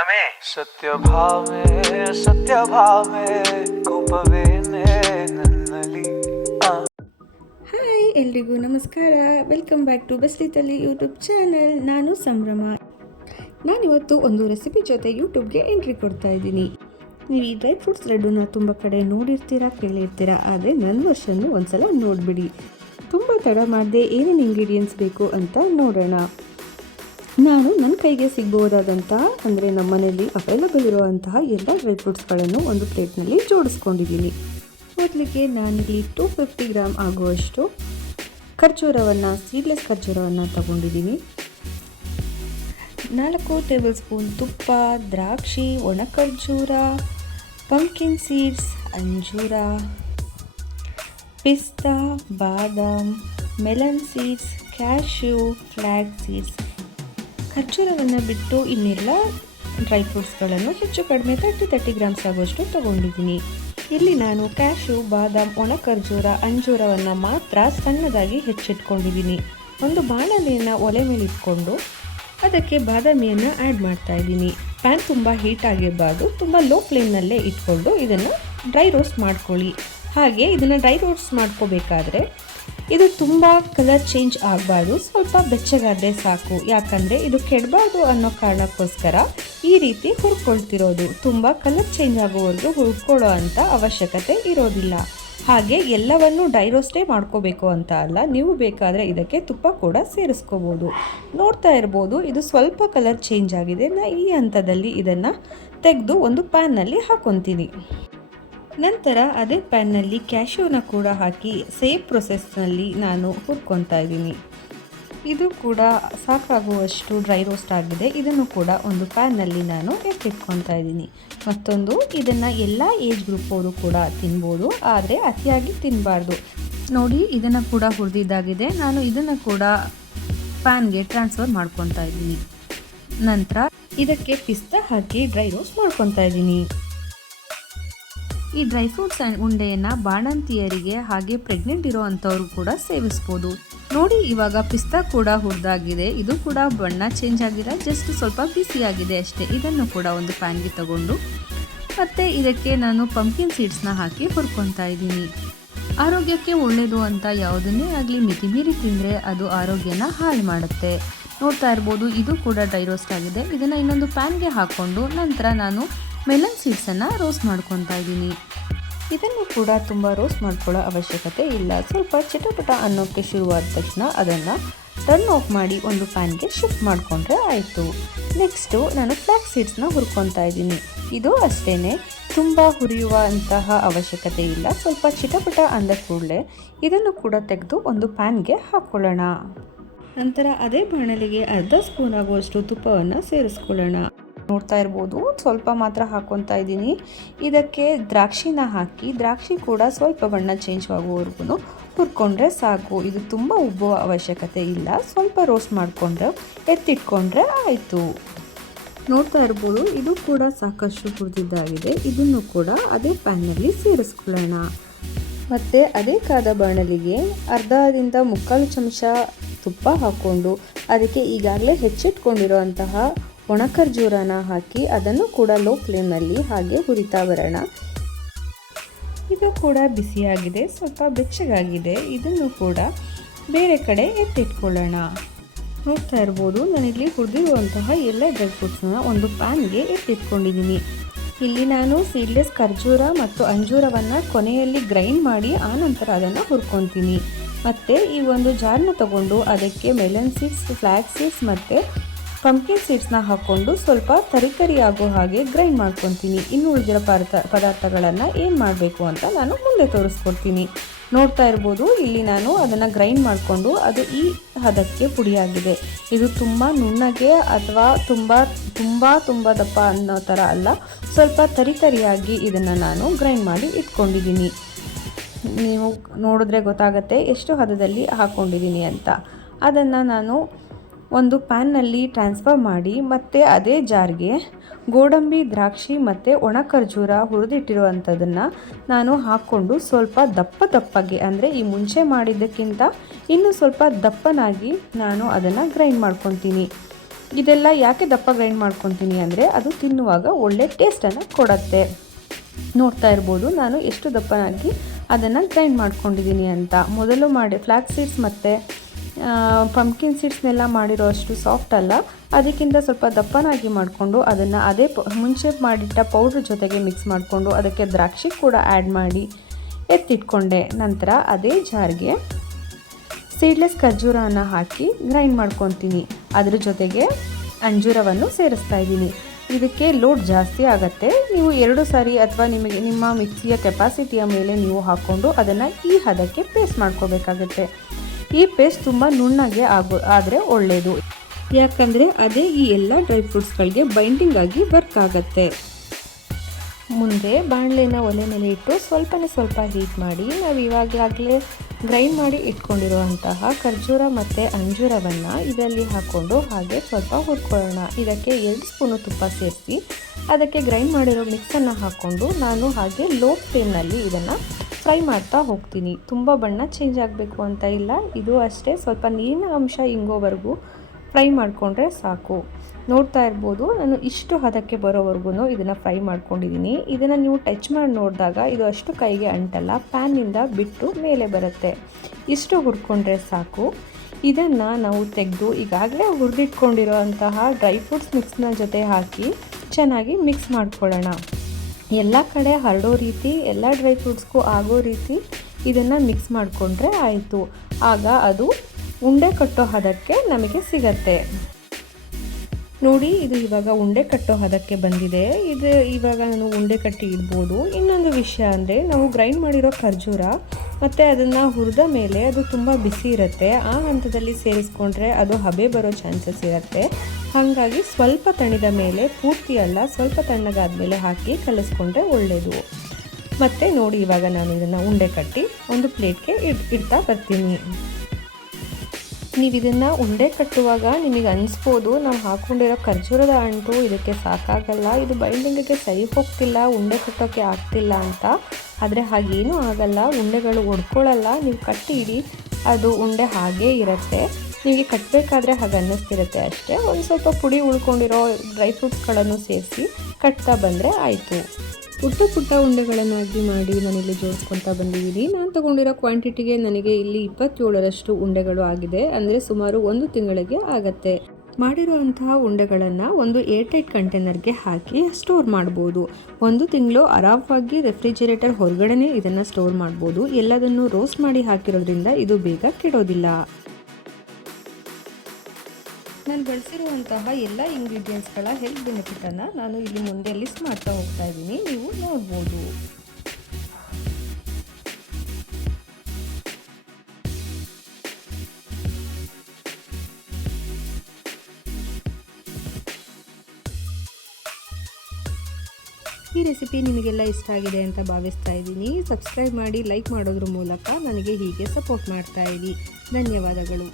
ಸತ್ಯ ಭಾವ ಕೋಪವೇನೆ ನನ್ನಲ್ಲಿ. ಹಾಯ್ ಎಲ್ರಿಗೂ ನಮಸ್ಕಾರ. ವೆಲ್ಕಮ್ ಬ್ಯಾಕ್ ಟು ಬಸ್ಲಿತಲ್ಲಿ ಯೂಟ್ಯೂಬ್ ಚಾನಲ್. ನಾನು ಸಂಭ್ರಮ. ನಾನಿವತ್ತು ಒಂದು ರೆಸಿಪಿ ಜೊತೆ ಯೂಟ್ಯೂಬ್ಗೆ ಎಂಟ್ರಿ ಕೊಡ್ತಾ ಇದ್ದೀನಿ. ನೀವು ಈ ಡ್ರೈ ಫ್ರೂಟ್ಸ್ ಲಡ್ಡುನ ತುಂಬ ಕಡೆ ನೋಡಿರ್ತೀರಾ, ಕೇಳಿರ್ತೀರಾ. ಆದರೆ ನನ್ನ ವರ್ಷನ್ನು ಒಂದ್ಸಲ ನೋಡಿಬಿಡಿ. ತುಂಬ ತಡ ಮಾಡದೆ ಏನೇನು ಇಂಗ್ರೀಡಿಯೆಂಟ್ಸ್ ಬೇಕು ಅಂತ ನೋಡೋಣ. ನಾನು ನನ್ನ ಕೈಗೆ ಸಿಗ್ಬೋದಾದಂತಹ ಅಂದರೆ ನಮ್ಮ ಮನೆಯಲ್ಲಿ ಅವೈಲಬಲ್ ಇರುವಂತಹ ಎಲ್ಲ ಡ್ರೈ ಫ್ರೂಟ್ಸ್ಗಳನ್ನು ಒಂದು ಪ್ಲೇಟ್ನಲ್ಲಿ ಜೋಡಿಸ್ಕೊಂಡಿದ್ದೀನಿ. ಮೊದಲಿಗೆ ನಾನಿಲ್ಲಿ 250 ಗ್ರಾಮ್ ಆಗುವಷ್ಟು ಖರ್ಜೂರವನ್ನು, ಸೀಡ್ಲೆಸ್ ಖರ್ಜೂರವನ್ನು ತಗೊಂಡಿದ್ದೀನಿ. 4 ಟೇಬಲ್ ಸ್ಪೂನ್ ತುಪ್ಪ, ದ್ರಾಕ್ಷಿ, ಒಣ ಖರ್ಜೂರ, ಪಂಪ್ಕಿನ್ ಸೀಡ್ಸ್, ಅಂಜೂರ, ಪಿಸ್ತಾ, ಬಾದಾಮ್, melon seeds, cashew, flax seeds. ಖರ್ಜೂರವನ್ನು ಬಿಟ್ಟು ಇನ್ನೆಲ್ಲ ಡ್ರೈ ಫ್ರೂಟ್ಸ್ಗಳನ್ನು ಹೆಚ್ಚು ಕಡಿಮೆ 30 ಗ್ರಾಮ್ಸ್ ಆಗುವಷ್ಟು ತಗೊಂಡಿದ್ದೀನಿ. ಇಲ್ಲಿ ನಾನು ಕ್ಯಾಶ್ಯೂ, ಬಾದಾಮ್, ಒಣ ಖರ್ಜೂರ, ಅಂಜೂರವನ್ನು ಮಾತ್ರ ಸಣ್ಣದಾಗಿ ಹೆಚ್ಚಿಟ್ಕೊಂಡಿದ್ದೀನಿ. ಒಂದು ಬಾಣಲೆಯನ್ನು ಒಲೆ ಮೇಲೆ ಇಟ್ಕೊಂಡು ಅದಕ್ಕೆ ಬಾದಾಮಿಯನ್ನು ಆ್ಯಡ್ ಮಾಡ್ತಾ ಇದ್ದೀನಿ. ಪ್ಯಾನ್ ತುಂಬ ಹೀಟ್ ಆಗಿರಬಾರ್ದು, ತುಂಬ ಲೋ ಫ್ಲೇಮ್ನಲ್ಲೇ ಇಟ್ಕೊಂಡು ಇದನ್ನು ಡ್ರೈ ರೋಸ್ಟ್ ಮಾಡ್ಕೊಳ್ಳಿ. ಹಾಗೆ ಇದನ್ನು ಡ್ರೈ ರೋಸ್ಟ್ ಮಾಡ್ಕೋಬೇಕಾದ್ರೆ ಇದು ತುಂಬ ಕಲರ್ ಚೇಂಜ್ ಆಗಬಾರ್ದು, ಸ್ವಲ್ಪ ಬೆಚ್ಚಗಾದರೆ ಸಾಕು. ಯಾಕಂದರೆ ಇದು ಕೆಡಬಾರ್ದು ಅನ್ನೋ ಕಾರಣಕ್ಕೋಸ್ಕರ ಈ ರೀತಿ ಹುರ್ಕೊಳ್ತಿರೋದು. ತುಂಬ ಕಲರ್ ಚೇಂಜ್ ಆಗೋವರೆಗೂ ಹುರ್ಕೊಳ್ಳೋ ಅಂಥ ಅವಶ್ಯಕತೆ ಇರೋದಿಲ್ಲ. ಹಾಗೆ ಎಲ್ಲವನ್ನು ಡ್ರೈ ರೋಸ್ಟೇ ಮಾಡ್ಕೋಬೇಕು ಅಂತ ಅಲ್ಲ, ನೀವು ಬೇಕಾದರೆ ಇದಕ್ಕೆ ತುಪ್ಪ ಕೂಡ ಸೇರಿಸ್ಕೋಬೋದು. ನೋಡ್ತಾ ಇರ್ಬೋದು, ಇದು ಸ್ವಲ್ಪ ಕಲರ್ ಚೇಂಜ್ ಆಗಿದೆ. ನಾನು ಈ ಹಂತದಲ್ಲಿ ಇದನ್ನು ತೆಗೆದು ಒಂದು ಪ್ಯಾನ್ನಲ್ಲಿ ಹಾಕ್ಕೊತೀನಿ. ನಂತರ ಅದೇ ಪ್ಯಾನ್ನಲ್ಲಿ ಕ್ಯಾಶ್ಯೂನ ಕೂಡ ಹಾಕಿ ಸೇಮ್ ಪ್ರೊಸೆಸ್ನಲ್ಲಿ ನಾನು ಹುರ್ಕೊತಾ ಇದ್ದೀನಿ. ಇದು ಕೂಡ ಸಾಕಾಗುವಷ್ಟು ಡ್ರೈ ರೋಸ್ಟ್ ಆಗಿದೆ. ಇದನ್ನು ಕೂಡ ಒಂದು ಪ್ಯಾನ್ನಲ್ಲಿ ನಾನು ಎತ್ತಿಟ್ಕೊತಾ ಇದ್ದೀನಿ. ಮತ್ತೊಂದು, ಇದನ್ನು ಎಲ್ಲ ಏಜ್ ಗ್ರೂಪ್ ಅವರು ಕೂಡ ತಿನ್ಬೋದು, ಆದರೆ ಅತಿಯಾಗಿ ತಿನ್ನಬಾರ್ದು. ನೋಡಿ, ಇದನ್ನು ಕೂಡ ಹುರಿದಿದ್ದಾಗಿದೆ. ನಾನು ಇದನ್ನು ಕೂಡ ಪ್ಯಾನ್ಗೆ ಟ್ರಾನ್ಸ್ಫರ್ ಮಾಡ್ಕೊತಾ ಇದ್ದೀನಿ. ನಂತರ ಇದಕ್ಕೆ ಪಿಸ್ತಾ ಹಾಕಿ ಡ್ರೈ ರೋಸ್ಟ್ ಮಾಡ್ಕೊತಾ ಇದ್ದೀನಿ. ಈ ಡ್ರೈ ಫ್ರೂಟ್ಸ್ ಉಂಡೆಯನ್ನು ಬಾಣಂತಿಯರಿಗೆ ಹಾಗೆ ಪ್ರೆಗ್ನೆಂಟ್ ಇರೋ ಅಂಥವ್ರು ಕೂಡ ಸೇವಿಸ್ಬೋದು. ನೋಡಿ, ಇವಾಗ ಪಿಸ್ತಾ ಕೂಡ ಹುರಿದಾಗಿದೆ. ಇದು ಕೂಡ ಬಣ್ಣ ಚೇಂಜ್ ಆಗಿಲ್ಲ, ಜಸ್ಟ್ ಸ್ವಲ್ಪ ಬಿಸಿಯಾಗಿದೆ ಅಷ್ಟೇ. ಇದನ್ನು ಕೂಡ ಒಂದು ಪ್ಯಾನ್ಗೆ ತಗೊಂಡು ಮತ್ತು ಇದಕ್ಕೆ ನಾನು ಪಂಪ್ಕಿನ್ ಸೀಡ್ಸ್ನ ಹಾಕಿ ಹುರ್ಕೊತಾ ಇದ್ದೀನಿ. ಆರೋಗ್ಯಕ್ಕೆ ಒಳ್ಳೆಯದು ಅಂತ ಯಾವುದನ್ನೇ ಆಗಲಿ ಮಿತಿಮೀರಿ ತಿಂದರೆ ಅದು ಆರೋಗ್ಯನ ಹಾಳು ಮಾಡುತ್ತೆ. ನೋಡ್ತಾ ಇರ್ಬೋದು, ಇದು ಕೂಡ ಡ್ರೈ ರೋಸ್ಟ್ ಆಗಿದೆ. ಇದನ್ನು ಇನ್ನೊಂದು ಪ್ಯಾನ್ಗೆ ಹಾಕ್ಕೊಂಡು ನಂತರ ನಾನು ಮೆಲನ್ ಸೀಡ್ಸನ್ನು ರೋಸ್ಟ್ ಮಾಡ್ಕೊತಾ ಇದ್ದೀನಿ. ಇದನ್ನು ಕೂಡ ತುಂಬ ರೋಸ್ಟ್ ಮಾಡ್ಕೊಳ್ಳೋ ಅವಶ್ಯಕತೆ ಇಲ್ಲ. ಸ್ವಲ್ಪ ಚಿಟಪಟ ಅನ್ನೋಕ್ಕೆ ಶುರುವಾದ ತಕ್ಷಣ ಅದನ್ನು ಟರ್ನ್ ಆಫ್ ಮಾಡಿ ಒಂದು ಪ್ಯಾನ್ಗೆ ಶಿಫ್ಟ್ ಮಾಡಿಕೊಂಡ್ರೆ ಆಯಿತು. ನೆಕ್ಸ್ಟು ನಾನು ಫ್ಲ್ಯಾಕ್ ಸೀಡ್ಸ್ನ ಹುರ್ಕೊತಾ ಇದ್ದೀನಿ. ಇದು ಅಷ್ಟೇ, ತುಂಬ ಹುರಿಯುವಂತಹ ಅವಶ್ಯಕತೆ ಇಲ್ಲ. ಸ್ವಲ್ಪ ಚಿಟಪಟ ಅಂದ ಕೂಡಲೇ ಇದನ್ನು ಕೂಡ ತೆಗೆದು ಒಂದು ಪ್ಯಾನ್ಗೆ ಹಾಕ್ಕೊಳ್ಳೋಣ. ನಂತರ ಅದೇ ಬಾಣಲೆಗೆ ಅರ್ಧ ಸ್ಪೂನ್ ಆಗುವಷ್ಟು ತುಪ್ಪವನ್ನು ಸೇರಿಸ್ಕೊಳ್ಳೋಣ. ನೋಡ್ತಾ ಇರ್ಬೋದು, ಸ್ವಲ್ಪ ಮಾತ್ರ ಹಾಕ್ಕೊತಾ ಇದ್ದೀನಿ. ಇದಕ್ಕೆ ದ್ರಾಕ್ಷಿನ ಹಾಕಿ, ದ್ರಾಕ್ಷಿ ಕೂಡ ಸ್ವಲ್ಪ ಬಣ್ಣ ಚೇಂಜ್ ಆಗುವವರೆಗೂ ಹುರ್ಕೊಂಡ್ರೆ ಸಾಕು. ಇದು ತುಂಬ ಉಬ್ಬುವ ಅವಶ್ಯಕತೆ ಇಲ್ಲ. ಸ್ವಲ್ಪ ರೋಸ್ಟ್ ಮಾಡಿಕೊಂಡ್ರೆ ಎತ್ತಿಟ್ಕೊಂಡ್ರೆ ಆಯಿತು. ನೋಡ್ತಾ ಇರ್ಬೋದು, ಇದು ಕೂಡ ಸಾಕಷ್ಟು ಹುರಿದಿದ್ದಾಗಿದೆ. ಇದನ್ನು ಕೂಡ ಅದೇ ಪ್ಯಾನ್ನಲ್ಲಿ ಸೇರಿಸ್ಕೊಳ್ಳೋಣ. ಮತ್ತು ಅದೇ ಕಾದ ಬಾಣಲಿಗೆ ಅರ್ಧದಿಂದ 3/4 ಚಮಚ ತುಪ್ಪ ಹಾಕ್ಕೊಂಡು ಅದಕ್ಕೆ ಈಗಾಗಲೇ ಹೆಚ್ಚಿಟ್ಕೊಂಡಿರೋಂತಹ ಒಣ ಖರ್ಜೂರನ ಹಾಕಿ ಅದನ್ನು ಕೂಡ ಲೋ ಫ್ಲೇಮ್ನಲ್ಲಿ ಹಾಗೆ ಹುರಿತಾ ಬರೋಣ. ಇದು ಕೂಡ ಬಿಸಿಯಾಗಿದೆ, ಸ್ವಲ್ಪ ಬೆಚ್ಚಗಾಗಿದೆ. ಇದನ್ನು ಕೂಡ ಬೇರೆ ಕಡೆ ಎತ್ತಿಟ್ಕೊಳ್ಳೋಣ. ನೋಡ್ತಾ ಇರ್ಬೋದು, ನಾನಿಲ್ಲಿ ಹುರಿದಿರುವಂತಹ ಎಲ್ಲ ಡ್ರೈ ಫ್ರೂಟ್ಸನ್ನ ಒಂದು ಪ್ಯಾನ್ಗೆ ಎತ್ತಿಟ್ಕೊಂಡಿದ್ದೀನಿ. ಇಲ್ಲಿ ನಾನು ಸೀಡ್ಲೆಸ್ ಖರ್ಜೂರ ಮತ್ತು ಅಂಜೂರವನ್ನು ಕೊನೆಯಲ್ಲಿ ಗ್ರೈಂಡ್ ಮಾಡಿ ಆನಂತರ ಅದನ್ನು ಹುರ್ಕೊತೀನಿ. ಮತ್ತು ಈ ಒಂದು ಜಾರ್ನ ತಗೊಂಡು ಅದಕ್ಕೆ ಮೆಲನ್ ಸೀಡ್ಸ್, ಫ್ಲ್ಯಾಗ್ ಸೀಡ್ಸ್ ಮತ್ತು ಪಂಪ್ಕಿನ್ ಸೀಡ್ಸ್ನ ಹಾಕ್ಕೊಂಡು ಸ್ವಲ್ಪ ತರಿ ಆಗೋ ಹಾಗೆ ಗ್ರೈಂಡ್ ಮಾಡ್ಕೊತೀನಿ. ಇನ್ನು ಉಳಿದಿರೋ ಪದಾರ್ಥಗಳನ್ನು ಏನು ಮಾಡಬೇಕು ಅಂತ ನಾನು ಮುಂದೆ ತೋರಿಸ್ಕೊಡ್ತೀನಿ. ನೋಡ್ತಾ ಇರ್ಬೋದು, ಇಲ್ಲಿ ನಾನು ಅದನ್ನು ಗ್ರೈಂಡ್ ಮಾಡಿಕೊಂಡು ಅದು ಈ ಹದಕ್ಕೆ ಪುಡಿಯಾಗಿದೆ. ಇದು ತುಂಬ ನುಣ್ಣಗೆ ಅಥವಾ ತುಂಬ ದಪ್ಪ ಅನ್ನೋ ಥರ ಅಲ್ಲ, ಸ್ವಲ್ಪ ತರಿಯಾಗಿ ಇದನ್ನು ನಾನು ಗ್ರೈಂಡ್ ಮಾಡಿ ಇಟ್ಕೊಂಡಿದ್ದೀನಿ. ನೀವು ನೋಡಿದ್ರೆ ಗೊತ್ತಾಗುತ್ತೆ ಎಷ್ಟು ಹದದಲ್ಲಿ ಹಾಕ್ಕೊಂಡಿದ್ದೀನಿ ಅಂತ. ಅದನ್ನು ನಾನು ಒಂದು ಪ್ಯಾನ್ನಲ್ಲಿ ಟ್ರಾನ್ಸ್ಫರ್ ಮಾಡಿ ಮತ್ತು ಅದೇ ಜಾರ್ಗೆ ಗೋಡಂಬಿ, ದ್ರಾಕ್ಷಿ ಮತ್ತು ಒಣ ಖರ್ಜೂರ ಹುರಿದಿಟ್ಟಿರುವಂಥದ್ದನ್ನು ನಾನು ಹಾಕ್ಕೊಂಡು ಸ್ವಲ್ಪ ದಪ್ಪಗೆ, ಅಂದರೆ ಈ ಮುಂಚೆ ಮಾಡಿದ್ದಕ್ಕಿಂತ ಇನ್ನೂ ಸ್ವಲ್ಪ ದಪ್ಪನಾಗಿ ನಾನು ಅದನ್ನು ಗ್ರೈಂಡ್ ಮಾಡ್ಕೊತೀನಿ. ಇದೆಲ್ಲ ಯಾಕೆ ದಪ್ಪ ಗ್ರೈಂಡ್ ಮಾಡ್ಕೊತೀನಿ ಅಂದರೆ ಅದು ತಿನ್ನುವಾಗ ಒಳ್ಳೆ ಟೇಸ್ಟನ್ನು ಕೊಡುತ್ತೆ. ನೋಡ್ತಾ ಇರ್ಬೋದು ನಾನು ಎಷ್ಟು ದಪ್ಪನಾಗಿ ಅದನ್ನು ಗ್ರೈಂಡ್ ಮಾಡ್ಕೊಂಡಿದ್ದೀನಿ ಅಂತ. ಮೊದಲು ಫ್ಲ್ಯಾಕ್ಸ್ ಸೀಡ್ಸ್ ಮತ್ತು ಪಂಪ್ಕಿನ್ ಸೀಡ್ಸ್ನೆಲ್ಲ ಮಾಡಿರೋ ಅಷ್ಟು ಸಾಫ್ಟ್ ಅಲ್ಲ, ಅದಕ್ಕಿಂತ ಸ್ವಲ್ಪ ದಪ್ಪನಾಗಿ ಮಾಡಿಕೊಂಡು ಅದನ್ನು ಅದೇ ಮುಂಚೆ ಮಾಡಿಟ್ಟ ಪೌಡ್ರ್ ಜೊತೆಗೆ ಮಿಕ್ಸ್ ಮಾಡಿಕೊಂಡು ಅದಕ್ಕೆ ದ್ರಾಕ್ಷಿ ಕೂಡ ಆ್ಯಡ್ ಮಾಡಿ ಎತ್ತಿಟ್ಕೊಂಡೆ. ನಂತರ ಅದೇ ಜಾರ್ಗೆ ಸೀಡ್ಲೆಸ್ ಖರ್ಜೂರನ ಹಾಕಿ ಗ್ರೈಂಡ್ ಮಾಡ್ಕೊತೀನಿ. ಅದ್ರ ಜೊತೆಗೆ ಅಂಜೂರವನ್ನು ಸೇರಿಸ್ತಾ ಇದ್ದೀನಿ. ಇದಕ್ಕೆ ಲೋಡ್ ಜಾಸ್ತಿ ಆಗುತ್ತೆ. ನೀವು 2 ಸಾರಿ ಅಥವಾ ನಿಮ್ಮ ಮಿಕ್ಸಿಯ ಕೆಪಾಸಿಟಿಯ ಮೇಲೆ ನೀವು ಹಾಕ್ಕೊಂಡು ಅದನ್ನು ಈ ಹದಕ್ಕೆ ಪೇಸ್ಟ್ ಮಾಡ್ಕೋಬೇಕಾಗತ್ತೆ. ಈ ಪೇಸ್ಟ್ ತುಂಬ ನುಣ್ಣಗೆ ಆದರೆ ಒಳ್ಳೆಯದು, ಯಾಕಂದರೆ ಅದೇ ಈ ಎಲ್ಲ ಡ್ರೈ ಫ್ರೂಟ್ಸ್ಗಳಿಗೆ ಬೈಂಡಿಂಗ್ ಆಗಿ ವರ್ಕ್ ಆಗುತ್ತೆ. ಮುಂದೆ ಬಾಣಲೆನ ಒಲೆ ಮೇಲೆ ಇಟ್ಟು ಸ್ವಲ್ಪ ಹೀಟ್ ಮಾಡಿ ನಾವು ಇವಾಗಲೇ ಗ್ರೈಂಡ್ ಮಾಡಿ ಇಟ್ಕೊಂಡಿರುವಂತಹ ಖರ್ಜೂರ ಮತ್ತು ಅಂಜೂರವನ್ನು ಇದರಲ್ಲಿ ಹಾಕ್ಕೊಂಡು ಹಾಗೆ ಸ್ವಲ್ಪ ಹುರ್ಕೊಳ್ಳೋಣ. ಇದಕ್ಕೆ 2 ಸ್ಪೂನು ತುಪ್ಪ ಸೇರಿಸಿ ಅದಕ್ಕೆ ಗ್ರೈಂಡ್ ಮಾಡಿರೋ ಮಿಕ್ಸನ್ನು ಹಾಕ್ಕೊಂಡು ನಾನು ಹಾಗೆ ಲೋ ಫ್ಲೇಮ್ನಲ್ಲಿ ಇದನ್ನು ಫ್ರೈ ಮಾಡ್ತಾ ಹೋಗ್ತೀನಿ. ತುಂಬ ಬಣ್ಣ ಚೇಂಜ್ ಆಗಬೇಕು ಅಂತ ಇಲ್ಲ, ಇದು ಅಷ್ಟೇ ಸ್ವಲ್ಪ ನೀರಿನ ಅಂಶ ಇಂಗೋವರೆಗೂ ಫ್ರೈ ಮಾಡಿಕೊಂಡ್ರೆ ಸಾಕು. ನೋಡ್ತಾ ಇರ್ಬೋದು ನಾನು ಇಷ್ಟು ಹದಕ್ಕೆ ಬರೋವರೆಗೂ ಇದನ್ನು ಫ್ರೈ ಮಾಡ್ಕೊಂಡಿದ್ದೀನಿ. ಇದನ್ನು ನೀವು ಟಚ್ ಮಾಡಿ ನೋಡಿದಾಗ ಇದು ಅಷ್ಟು ಕೈಗೆ ಅಂಟಲ್ಲ, ಪ್ಯಾನ್ನಿಂದ ಬಿಟ್ಟು ಮೇಲೆ ಬರುತ್ತೆ. ಇಷ್ಟು ಹುರ್ಕೊಂಡ್ರೆ ಸಾಕು. ಇದನ್ನು ನಾವು ತೆಗೆದು ಈಗಾಗಲೇ ಹುರಿದಿಟ್ಕೊಂಡಿರೋ ಅಂತಹ ಡ್ರೈ ಫ್ರೂಟ್ಸ್ ಮಿಕ್ಸ್ನ ಜೊತೆ ಹಾಕಿ ಚೆನ್ನಾಗಿ ಮಿಕ್ಸ್ ಮಾಡ್ಕೊಳ್ಳೋಣ. ಎಲ್ಲ ಕಡೆ ಹರಡೋ ರೀತಿ, ಎಲ್ಲ ಡ್ರೈ ಫ್ರೂಟ್ಸ್ಗೂ ಆಗೋ ರೀತಿ ಇದನ್ನು ಮಿಕ್ಸ್ ಮಾಡಿಕೊಂಡ್ರೆ ಆಯಿತು. ಆಗ ಅದು ಉಂಡೆ ಕಟ್ಟೋ ಹದಕ್ಕೆ ನಮಗೆ ಸಿಗತ್ತೆ. ನೋಡಿ, ಇದು ಇವಾಗ ಉಂಡೆ ಕಟ್ಟೋ ಹದಕ್ಕೆ ಬಂದಿದೆ. ಇದು ಇವಾಗ ನಾನು ಉಂಡೆ ಕಟ್ಟಿ ಇಡ್ಬೋದು. ಇನ್ನೊಂದು ವಿಷಯ ಅಂದರೆ ನಾವು ಗ್ರೈಂಡ್ ಮಾಡಿರೋ ಖರ್ಜೂರ ಮತ್ತು ಅದನ್ನು ಹುರಿದ ಮೇಲೆ ಅದು ತುಂಬ ಬಿಸಿ ಇರುತ್ತೆ. ಆ ಹಂತದಲ್ಲಿ ಸೇರಿಸ್ಕೊಂಡ್ರೆ ಅದು ಹಬೆ ಬರೋ ಚಾನ್ಸಸ್ ಇರುತ್ತೆ. ಹಾಗಾಗಿ ಸ್ವಲ್ಪ ತಣಿದ ಮೇಲೆ, ಪೂರ್ತಿ ಅಲ್ಲ ಸ್ವಲ್ಪ ತಣ್ಣಗಾದ ಮೇಲೆ ಹಾಕಿ ಕಲಿಸ್ಕೊಂಡ್ರೆ ಒಳ್ಳೆಯದು. ಮತ್ತು ನೋಡಿ, ಇವಾಗ ನಾನು ಇದನ್ನು ಉಂಡೆ ಕಟ್ಟಿ ಒಂದು ಪ್ಲೇಟ್ಗೆ ಇಡ್ತಾ ಬರ್ತೀನಿ. ನೀವು ಇದನ್ನು ಉಂಡೆ ಕಟ್ಟುವಾಗ ನಿಮಗೆ ಅನಿಸ್ಬೋದು ನಾವು ಹಾಕ್ಕೊಂಡಿರೋ ಖರ್ಜೂರದ ಅಂಟು ಇದಕ್ಕೆ ಸಾಕಾಗಲ್ಲ, ಇದು ಬೈಂಡಿಂಗಿಗೆ ಸರಿ ಹೋಗ್ತಿಲ್ಲ, ಉಂಡೆ ಕಟ್ಟೋಕ್ಕೆ ಆಗ್ತಿಲ್ಲ ಅಂತ. ಆದರೆ ಹಾಗೇನೂ ಆಗಲ್ಲ, ಉಂಡೆಗಳು ಒಡ್ಕೊಳ್ಳಲ್ಲ. ನೀವು ಕಟ್ಟಿ ಇಡಿ, ಅದು ಉಂಡೆ ಹಾಗೇ ಇರುತ್ತೆ. ನಿಮಗೆ ಕಟ್ಟಬೇಕಾದ್ರೆ ಹಾಗೆ ಅನ್ನಿಸ್ತಿರುತ್ತೆ ಅಷ್ಟೇ. ಒಂದು ಸ್ವಲ್ಪ ಪುಡಿ ಉಳ್ಕೊಂಡಿರೋ ಡ್ರೈ ಫ್ರೂಟ್ಸ್ಗಳನ್ನು ಸೇರಿಸಿ ಕಟ್ತಾ ಬಂದರೆ ಆಯಿತು. ಪುಟ್ಟ ಉಂಡೆಗಳನ್ನಾಗಿ ಮಾಡಿ ನಾನಿಲ್ಲಿ ಜೋಡಿಸ್ಕೊತಾ ಬಂದಿದ್ದೀನಿ. ನಾನು ತೊಗೊಂಡಿರೋ ಕ್ವಾಂಟಿಟಿಗೆ ನನಗೆ ಇಲ್ಲಿ 27ರಷ್ಟು ಉಂಡೆಗಳು ಆಗಿದೆ. ಅಂದರೆ ಸುಮಾರು 1 ತಿಂಗಳಿಗೆ ಆಗತ್ತೆ. ಮಾಡಿರುವಂತಹ ಉಂಡೆಗಳನ್ನು ಒಂದು ಏರ್ಟೈಟ್ ಕಂಟೈನರ್ಗೆ ಹಾಕಿ ಸ್ಟೋರ್ ಮಾಡ್ಬೋದು. 1 ತಿಂಗಳು ಆರಾಮವಾಗಿ ರೆಫ್ರಿಜಿರೇಟರ್ ಹೊರಗಡೆನೇ ಇದನ್ನು ಸ್ಟೋರ್ ಮಾಡ್ಬೋದು. ಎಲ್ಲದನ್ನು ರೋಸ್ಟ್ ಮಾಡಿ ಹಾಕಿರೋದ್ರಿಂದ ಇದು ಬೇಗ ಕೆಡೋದಿಲ್ಲ. ನಾನು ಬಳಸಿರುವಂತಹ ಎಲ್ಲ ಇಂಗ್ರೀಡಿಯೆಂಟ್ಸ್ಗಳ ಹೆಲ್ತ್ ಬೆನಿಫಿಟನ್ನು ನಾನು ಇಲ್ಲಿ ಮುಂದೆ ಲಿಸ್ಟ್ ಮಾಡ್ತಾ ಹೋಗ್ತಾ ಇದ್ದೀನಿ, ನೀವು ನೋಡ್ಬೋದು. ಈ ರೆಸಿಪಿ ನಿಮಗೆಲ್ಲ ಇಷ್ಟ ಆಗಿದೆ ಅಂತ ಭಾವಿಸ್ತಾ ಇದ್ದೀನಿ. ಸಬ್ಸ್ಕ್ರೈಬ್ ಮಾಡಿ, ಲೈಕ್ ಮಾಡೋದ್ರ ಮೂಲಕ ನನಗೆ ಹೀಗೆ ಸಪೋರ್ಟ್ ಮಾಡ್ತಾ ಇರಿ. ಧನ್ಯವಾದಗಳು.